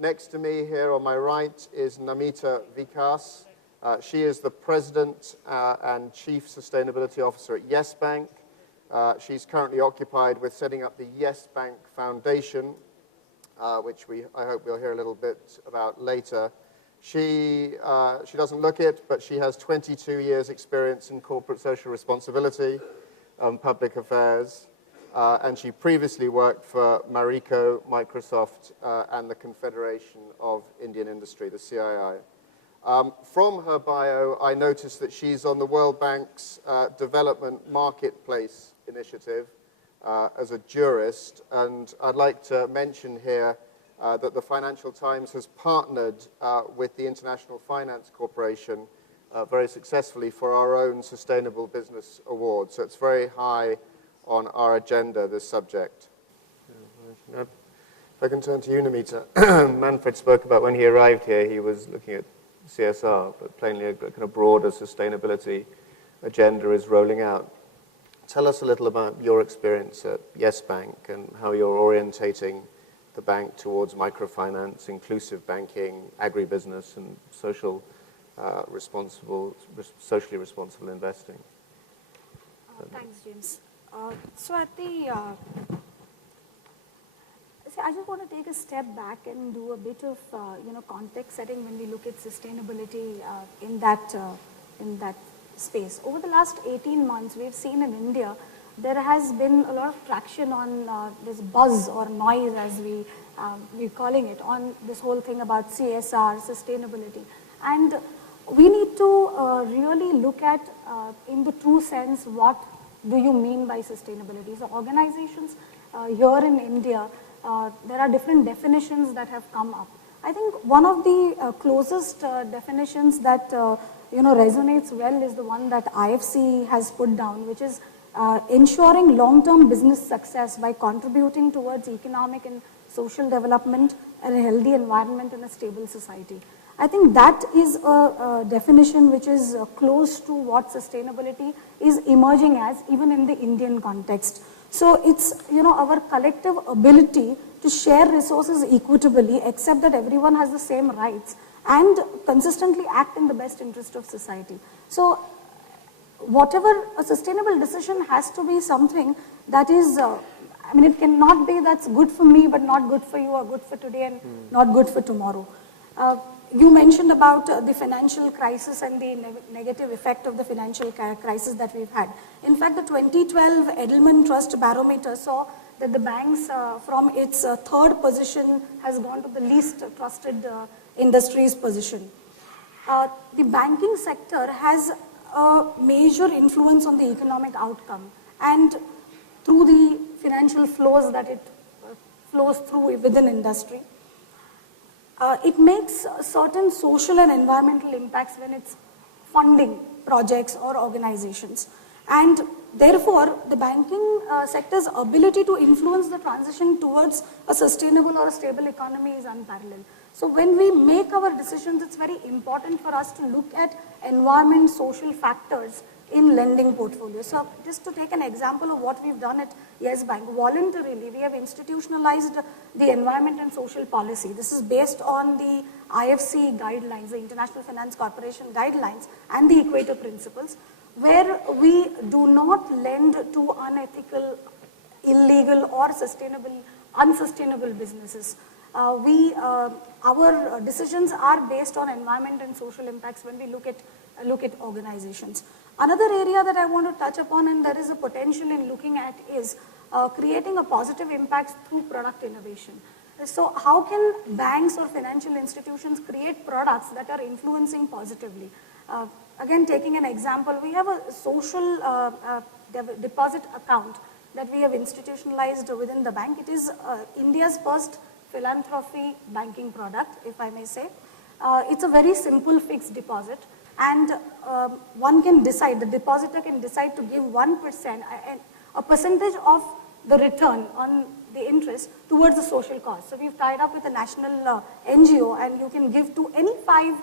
Next to me here on my right is Namita Vikas. She is the President and Chief Sustainability Officer at Yes Bank. She's currently occupied with setting up the Yes Bank Foundation, which I hope we'll hear a little bit about later. She doesn't look it, but she has 22 years experience in corporate social responsibility, public affairs, and she previously worked for Marico, Microsoft, and the Confederation of Indian Industry, the CII. From her bio, I noticed that she's on the World Bank's Development Marketplace Initiative as a jurist, and I'd like to mention here that the Financial Times has partnered with the International Finance Corporation very successfully for our own Sustainable Business Award. So it's very high on our agenda, this subject. If I can turn to you, Namita. Manfred spoke about when he arrived here, he was looking at CSR, but plainly a kind of broader sustainability agenda is rolling out. Tell us a little about your experience at Yes Bank and how you're orientating the bank towards microfinance, inclusive banking, agribusiness, and socially responsible investing. Thanks, James. So at the, I just want to take a step back and do a bit of context setting when we look at sustainability in that space. Over the last 18 months, we've seen in India there has been a lot of traction on this buzz or noise, as we're calling it, on this whole thing about CSR, sustainability. And we need to really look at, in the true sense, what do you mean by sustainability? So organizations here in India, there are different definitions that have come up. I think one of the closest definitions that resonates well is the one that IFC has put down, which is ensuring long-term business success by contributing towards economic and social development and a healthy environment and a stable society. I think that is a definition which is close to what sustainability is emerging as, even in the Indian context. So it's our collective ability to share resources equitably, accept that everyone has the same rights, and consistently act in the best interest of society. So whatever a sustainable decision has to be something that is, it cannot be that's good for me but not good for you, or good for today and not good for tomorrow. You mentioned about the financial crisis and the negative effect of the financial crisis that we've had. In fact, the 2012 Edelman Trust Barometer saw that the banks from its third position has gone to the least trusted industries position. The banking sector has a major influence on the economic outcome, and through the financial flows that it flows through within industry. It makes certain social and environmental impacts when it's funding projects or organizations. And therefore, the banking sector's ability to influence the transition towards a sustainable or a stable economy is unparalleled. So when we make our decisions, it's very important for us to look at environment, social factors in lending portfolios. So just to take an example of what we've done at Yes Bank, voluntarily we have institutionalized the environment and social policy. This is based on the IFC guidelines, the International Finance Corporation guidelines, and the Equator Principles, where we do not lend to unethical, illegal, or unsustainable businesses. Our decisions are based on environment and social impacts when we look at organizations. Another area that I want to touch upon, and there is a potential in looking at, is creating a positive impact through product innovation. So how can banks or financial institutions create products that are influencing positively? Again, taking an example, we have a social deposit account that we have institutionalized within the bank. It is India's first philanthropy banking product, if I may say. It's a very simple fixed deposit, and one can decide, the depositor can decide to give 1%, a percentage of the return on the interest towards a social cause. So we've tied up with a national NGO, and you can give to any 5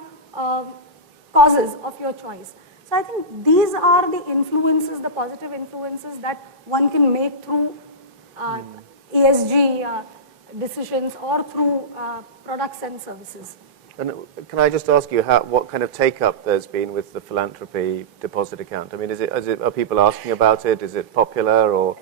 causes of your choice. So I think these are the influences, the positive influences that one can make through ESG decisions or through products and services. And can I just ask you what kind of take-up there's been with the philanthropy deposit account? I mean, are people asking about it? Is it popular or?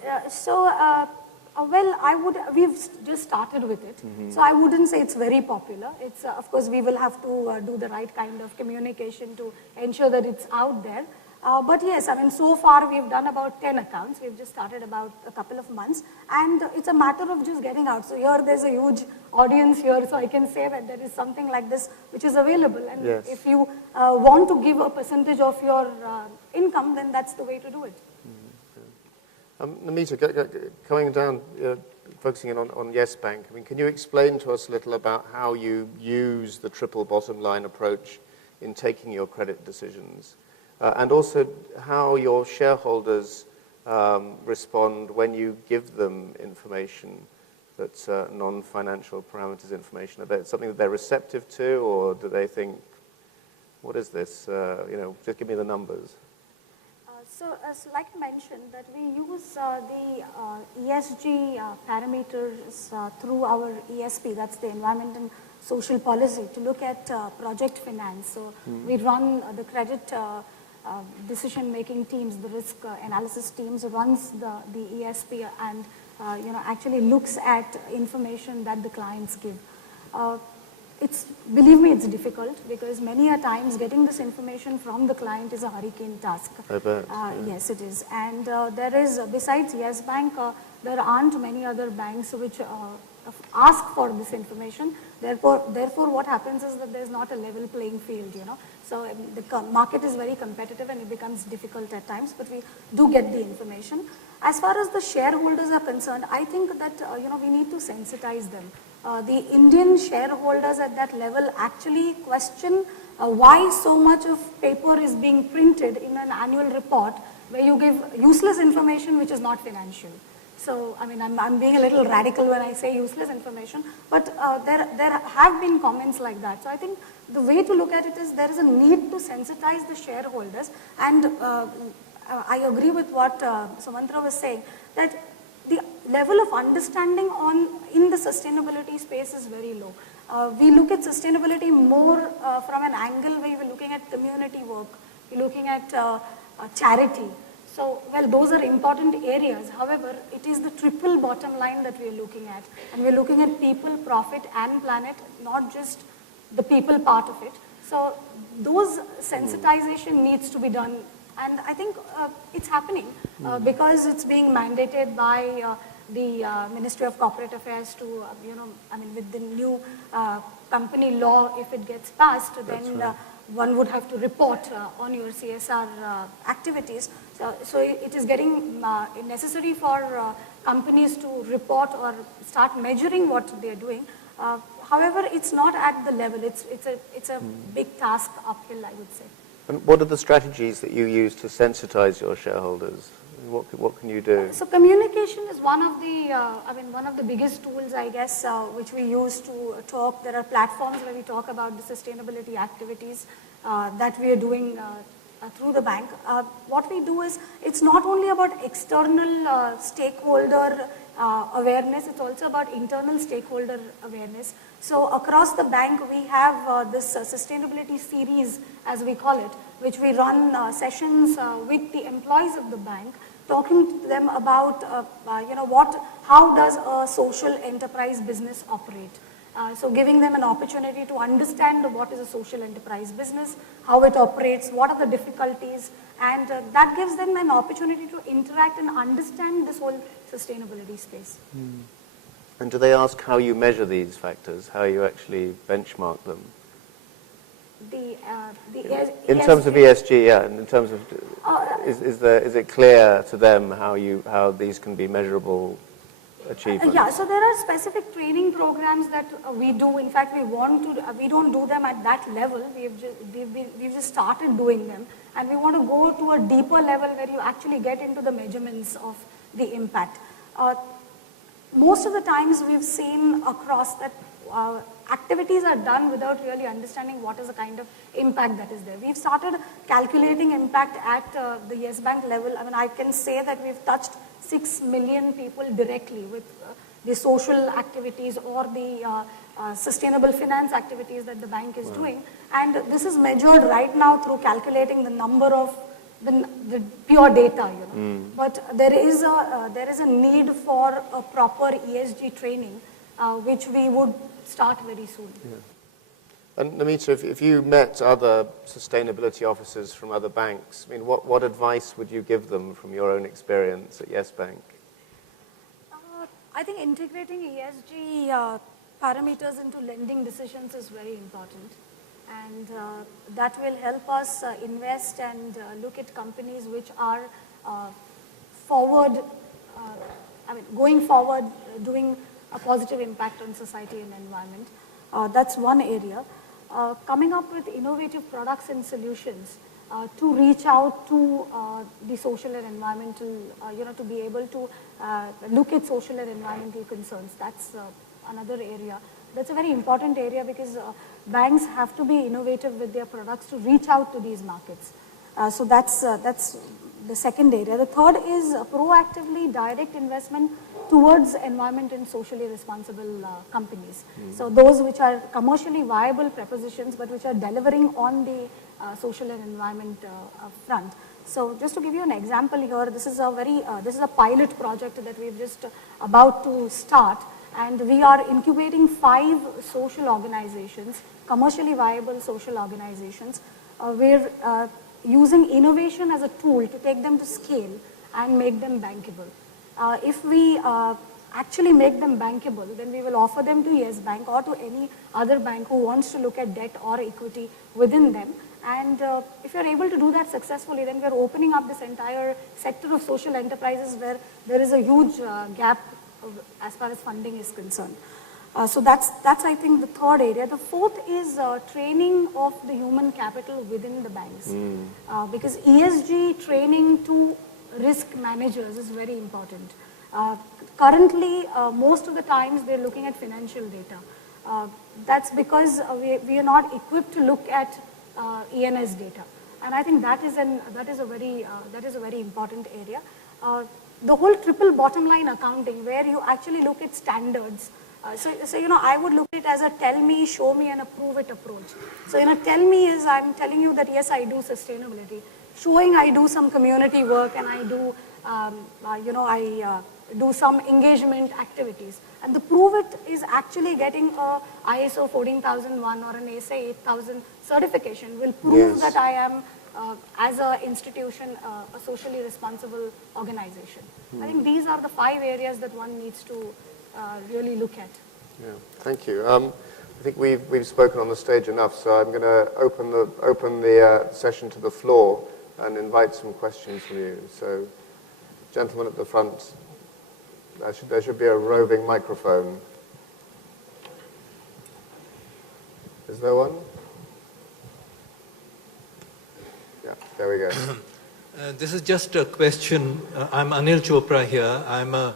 Well, we've just started with it. So I wouldn't say it's very popular. It's, of course, we will have to do the right kind of communication to ensure that it's out there. But yes, I mean, so far we've done about 10 accounts. We've just started about a couple of months. And it's a matter of just getting out. So here there's a huge audience here. So I can say that there is something like this which is available. And yes. if you want to give a percentage of your income, then that's the way to do it. Namita, coming down, focusing in on Yes Bank, I mean, can you explain to us a little about how you use the triple bottom line approach in taking your credit decisions? And also how your shareholders respond when you give them information that's non-financial parameters information? Are they something that they're receptive to, or do they think, what is this? Just give me the numbers. So, like I mentioned, that we use the ESG parameters through our ESP, that's the Environment and Social Policy, to look at project finance. So, we run the credit decision-making teams, the risk analysis teams runs the ESP and actually looks at information that the clients give. Believe me, it's difficult because many a times getting this information from the client is a hurricane task. I bet. Yes, it is. And there is, besides Yes Bank, there aren't many other banks which ask for this information. Therefore, what happens is that there's not a level playing field, So the market is very competitive and it becomes difficult at times, but we do get the information. As far as the shareholders are concerned, I think that, we need to sensitize them. The Indian shareholders at that level actually question why so much of paper is being printed in an annual report where you give useless information which is not financial. So, I mean, I'm being a little radical when I say useless information, but there have been comments like that. So I think the way to look at it is there is a need to sensitize the shareholders, and I agree with what Sumantra was saying, that the level of understanding in the sustainability space is very low. We look at sustainability more from an angle where we're looking at community work, we're looking at charity. So, well, those are important areas. However, it is the triple bottom line that we're looking at. And we're looking at people, profit, and planet, not just the people part of it. So, those sensitization needs to be done. And I think it's happening because it's being mandated by the Ministry of Corporate Affairs to, with the new company law, if it gets passed, then one would have to report on your CSR activities. So it is getting necessary for companies to report or start measuring what they're doing. However, it's not at the level. It's a big task uphill, I would say. And what are the strategies that you use to sensitize your shareholders? What can you do? So communication is one of the biggest tools, I guess, which we use to talk. There are platforms where we talk about the sustainability activities that we are doing through the bank. What we do is, it's not only about external stakeholder awareness, it's also about internal stakeholder awareness. So across the bank, we have this sustainability series, as we call it, which we run sessions with the employees of the bank, talking to them about, how does a social enterprise business operate. So giving them an opportunity to understand what is a social enterprise business, how it operates, what are the difficulties, and that gives them an opportunity to interact and understand this whole sustainability space. And do they ask how you measure these factors, how you actually benchmark them? In terms of ESG, yeah, and in terms of, is it clear to them how these can be measurable achievements? Yeah, so there are specific training programs that we do. In fact, we don't do them at that level. We've just started doing them, and we want to go to a deeper level where you actually get into the measurements of the impact. Most of the times we've seen across that activities are done without really understanding what is the kind of impact that is there. We've started calculating impact at the Yes Bank level. I mean, I can say that we've touched 6 million people directly with the social activities or the sustainable finance activities that the bank is doing. And this is measured right now through calculating the number of the pure data, But there is a need for a proper ESG training, which we would start very soon. Yeah. And Namita, if you met other sustainability officers from other banks, I mean, what advice would you give them from your own experience at Yes Bank? I think integrating ESG parameters into lending decisions is very important. And that will help us invest and look at companies which are going forward, doing a positive impact on society and environment. That's one area. Coming up with innovative products and solutions to reach out to the social and environmental, to be able to look at social and environmental concerns. That's another area. That's a very important area because banks have to be innovative with their products to reach out to these markets. So that's the second area. The third is proactively direct investment towards environment and socially responsible companies. So those which are commercially viable propositions but which are delivering on the social and environment front. So just to give you an example here, this is a pilot project that we've just about to start. And we are incubating 5 social organizations, commercially viable social organizations. We're using innovation as a tool to take them to scale and make them bankable. If we actually make them bankable, then we will offer them to Yes Bank or to any other bank who wants to look at debt or equity within them. And if you're able to do that successfully, then we're opening up this entire sector of social enterprises where there is a huge gap as far as funding is concerned. So that's I think the third area. The fourth is training of the human capital within the banks. Because ESG training to risk managers is very important. Currently, most of the times they're looking at financial data. That's because we are not equipped to look at ENS data. And I think that is a very important area. The whole triple bottom line accounting, where you actually look at standards. So I would look at it as a tell me, show me, and approve it approach. So tell me is I'm telling you that yes, I do sustainability. Showing I do some community work and I do, I do some engagement activities. And the prove it is actually getting a ISO 14001 or an ASA 8000 certification will prove that I am as an institution, a socially responsible organization. I think these are the 5 areas that one needs to really look at. Yeah, thank you. I think we've spoken on the stage enough, so I'm going to open the session to the floor and invite some questions from you. So, gentlemen at the front, there should be a roving microphone. Is there one? Yeah, there we go. This is just a question. I'm Anil Chopra here. I'm a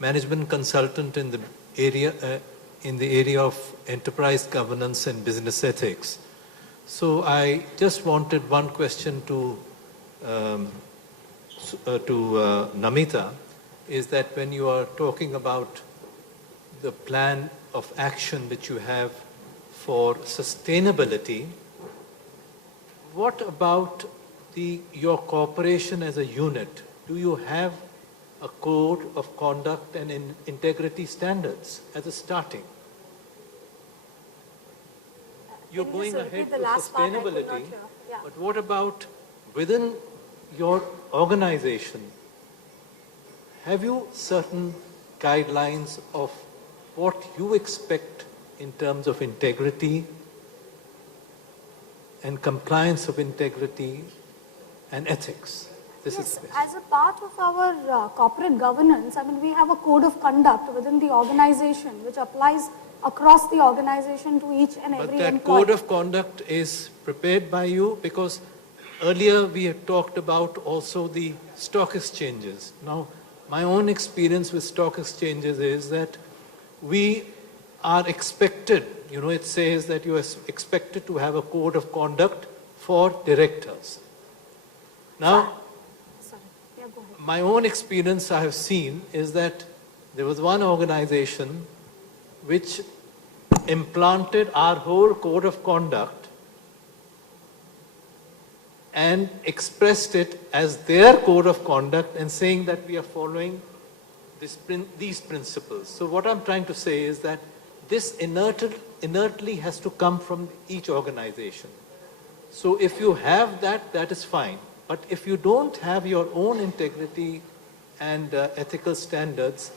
management consultant in the area of enterprise governance and business ethics. So I just wanted one question to Namita, is that when you are talking about the plan of action that you have for sustainability, what about your corporation as a unit? Do you have a code of conduct and integrity standards as a starting? You're going ahead to sustainability, but what about within your organization? Have you certain guidelines of what you expect in terms of integrity and compliance of integrity and ethics? Yes, as a part of our corporate governance, we have a code of conduct within the organization which applies across the organization to each and every employee. But that code of conduct is prepared by you, because earlier we had talked about also the stock exchanges. Now, my own experience with stock exchanges is that we are expected, it says that you are expected to have a code of conduct for directors. Now, my own experience I have seen is that There was one organization which implanted our whole code of conduct and expressed it as their code of conduct and saying that we are following these principles. So what I'm trying to say is that this inertly has to come from each organization. So if you have that, that is fine. But if you don't have your own integrity and ethical standards,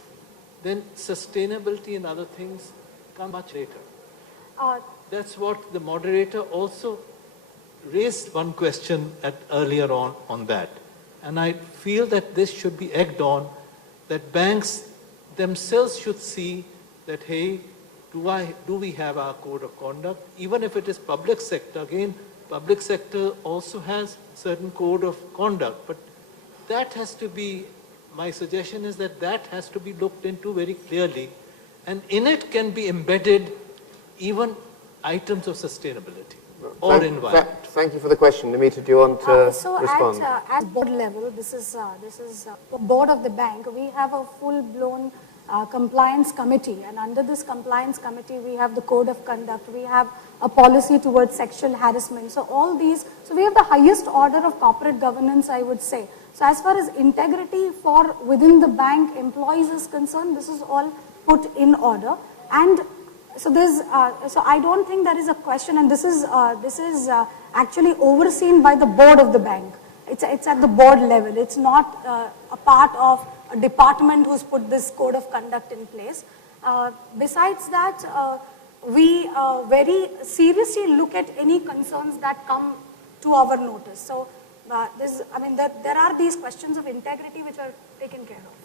then sustainability and other things come much later. That's what the moderator also raised one question earlier on that. And I feel that this should be egged on, that banks themselves should see that, hey, do we have our code of conduct? Even if it is public sector, again, public sector also has certain code of conduct, but that has to be, my suggestion is that that has to be looked into very clearly, and in it can be embedded even items of sustainability or environment. Thank you for the question. Namita, do you want to so respond? at board level, this is board of the bank, we have a full-blown compliance committee, and under this compliance committee we have the code of conduct, we have a policy towards sexual harassment. So all these, so we have the highest order of corporate governance, I would say. So as far as integrity for within the bank employees is concerned, this is all put in order. And so there's, so I don't think there is a question, and this is actually overseen by the board of the bank. It's at the board level. It's not a part of a department who's put this code of conduct in place. Besides that, we very seriously look at any concerns that come to our notice. So, there are these questions of integrity which are taken care of.